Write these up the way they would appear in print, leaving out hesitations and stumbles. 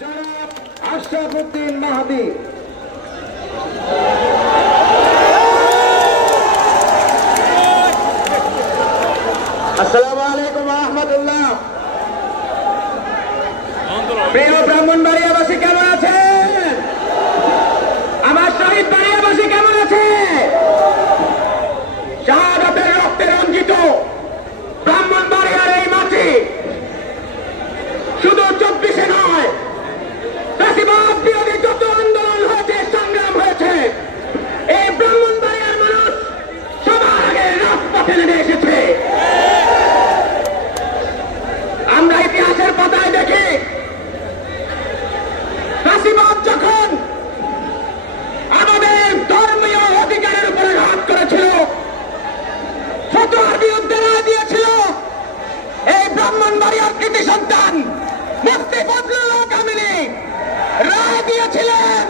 জনাব আশরাফ উদ্দিন মাহাদি। আসসালামু আলাইকুম ওয়া রাহমাতুল্লাহ। প্রিয় ব্রাহ্মণবাড়িয়াবাসী কেমন আছেন? আমার শহীদ বাড়িয়াবাসী কেমন আছে? শাহাদাতের রক্তে রঞ্জিত ব্রাহ্মণবাড়িয়ার এই মাটি শুধু 24-এ নয়, ফ্যাসিবাদ বিরোধী যত আন্দোলন হয়েছে, সংগ্রাম হয়েছে, এই ব্রাহ্মণবাড়িয়ার মানুষ সবার আগে রাজপথে নেমে এসেছে। আমরা ইতিহাসের পাতায় দেখি, ফ্যাসিবাদ যখন আমাদের ধর্মীয় অধিকারের উপরে ঘাত করেছিল, ফতোয়ার বিরুদ্ধে রায় দিয়েছিল, এই ব্রাহ্মণবাড়িয়ার কৃতি সন্তান মুফতি ফজলুল হক আমিনী রায় দিয়েছিলেন,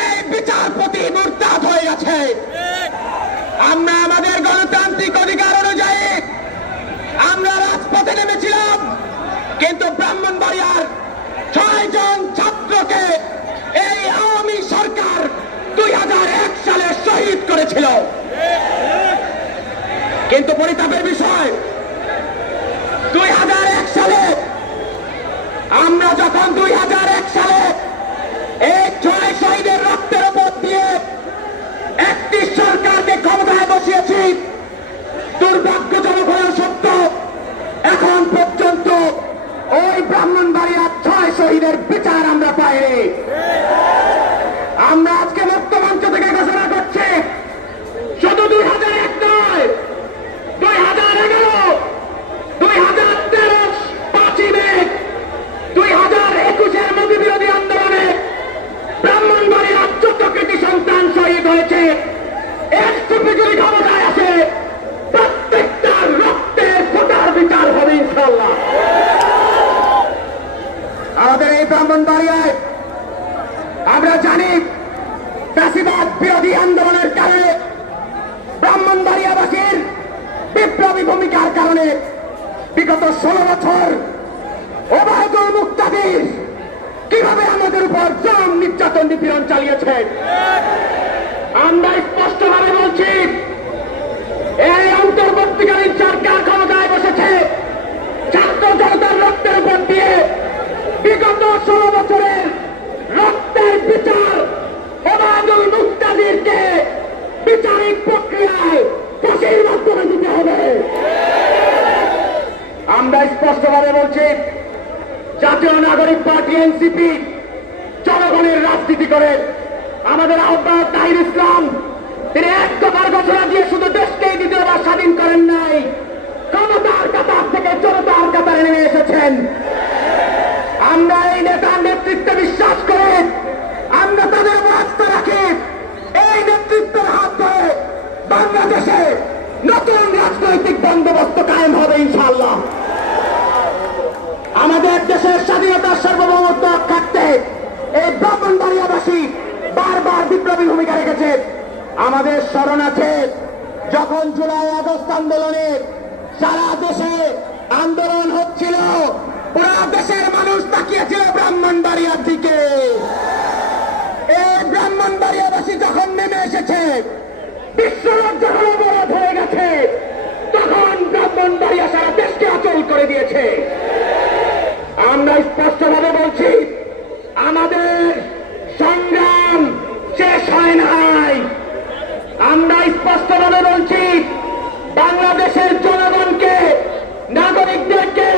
এই বিচারপতি মুরতাদ হয়ে গেছে। আমরা আমাদের গণতান্ত্রিক অধিকার অনুযায়ী আমরা রাজপথে নেমেছিলাম, কিন্তু ব্রাহ্মণবাড়িয়ার 6 জন ছাত্রকে এই আওয়ামী সরকার 2001 সালে শহীদ করেছিল। কিন্তু পরিতাপের বিষয়, 2001 সালে আমরা যখন 2001 সালে এই 6 শহীদের রক্তের উপর দিয়ে একটি সরকারকে ক্ষমতায় বসিয়েছি, দুর্ভাগ্যজনক হলেও সত্য, এখন পর্যন্ত ওই ব্রাহ্মণবাড়িয়ার 6 শহীদের বিচার আমরা পাইনি। আমরা আজকে মুক্ত মঞ্চ থেকে ঘোষণা করছি, শুধু 2001 নয়, 2011, 2013, 5ই মে, 2021-এর মোদী বিরোধী আন্দোলনে ব্রাহ্মণবাড়িয়ার যত কৃতি সন্তান শহীদ হয়েছে, এসপিপি যদি ক্ষমতায় আসে, প্রত্যেকটা রক্তের ফোঁটার বিচার হবে ইনশাআল্লাহ। আমাদের এই ব্রাহ্মণবাড়িয়ায় আমরা জানি, ফ্যাসিবাদ বিরোধী আন্দোলনের কারণে, ব্রাহ্মণবাড়িয়াবাসীর বিপ্লবী ভূমিকার কারণে বিগত 16 বছর ওবায়দুল মুক্তাদির কিভাবে আমাদের উপর জুলুম, নির্যাতন, নিপীড়ন চালিয়েছে। আমরা স্পষ্টভাবে বলছি, এই অন্তর্বর্তীকালীন সরকার ক্ষমতায় বসেছে ছাত্র জনতার রক্তের উপর দিয়ে। বিগত 16 বছরের রক্তের বিচার ওবায়দুল মুক্তাদিরকে বিচারিক প্রক্রিয়ায় ফাঁসির মাধ্যমে দিতে হবে। আমরা স্পষ্টভাবে বলছি, জাতীয় নাগরিক পার্টি এনসিপি জনগণের রাজনীতি করে। আমাদের আহ্বায়ক তাহির ইসলাম, তিনি এক দফার ঘোষণা দিয়ে শুধু দেশকেই দ্বিতীয়বার স্বাধীন করেন নাই, ক্ষমতার কাতার থেকে জনতার কাতারে নেমে এসেছেন। আমরা এই নেতার নেতৃত্বে বিশ্বাস করি, আমরা তাদের আস্থা রাখি। এই নেতৃত্বের হাত ধরে বাংলাদেশে নতুন রাজনৈতিক বন্দোবস্ত কায়েম হবে ইনশাআল্লাহ। আমাদের দেশের স্বাধীনতার সার্বভৌমত্ব রক্ষার্থে এই ব্রাহ্মণবাড়িয়াবাসী বারবার বিপ্লবী ভূমিকা রেখেছে। আমাদের স্মরণ আছে, যখন জুলাই আগস্ট আন্দোলনে সারা দেশে আন্দোলন হচ্ছিল, পুরো দেশের মানুষ তাকিয়েছিল ব্রাহ্মণবাড়িয়ার দিকে। এই ব্রাহ্মণবাড়িয়াবাসী যখন নেমে এসেছে, বিশ্বরোধ যখন অবরোধ হয়ে গেছে, তখন ব্রাহ্মণবাড়িয়া সারা দেশকে অচল করে দিয়েছে। আমরা স্পষ্টভাবে বলছি, আমাদের সংগ্রাম শেষ হয় নাই। আমরা স্পষ্টভাবে বলছি, বাংলাদেশের জনগণকে, নাগরিকদেরকে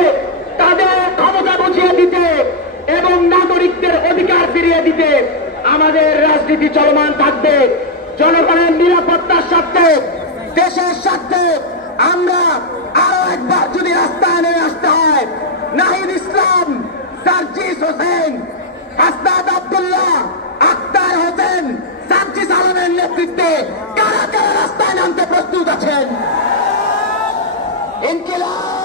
তাদের ক্ষমতা বুঝিয়ে দিতে এবং নাগরিকদের অধিকার ফিরিয়ে দিতে আমাদের রাজনীতি চলমান থাকবে। জনগণের নিরাপত্তার স্বার্থে, দেশের স্বার্থে আমরা আরো একবার যদি রাস্তায় নেমে আসতে হয়, নাহিদ ইসলাম, সার্জিস হোসেন, হাসনাত আব্দুল্লাহ, আক্তার হোসেন, সার্জিস আলমের নেতৃত্বে কারা কারা রাস্তায় নামতে প্রস্তুত আছেন? ইনকিলাব।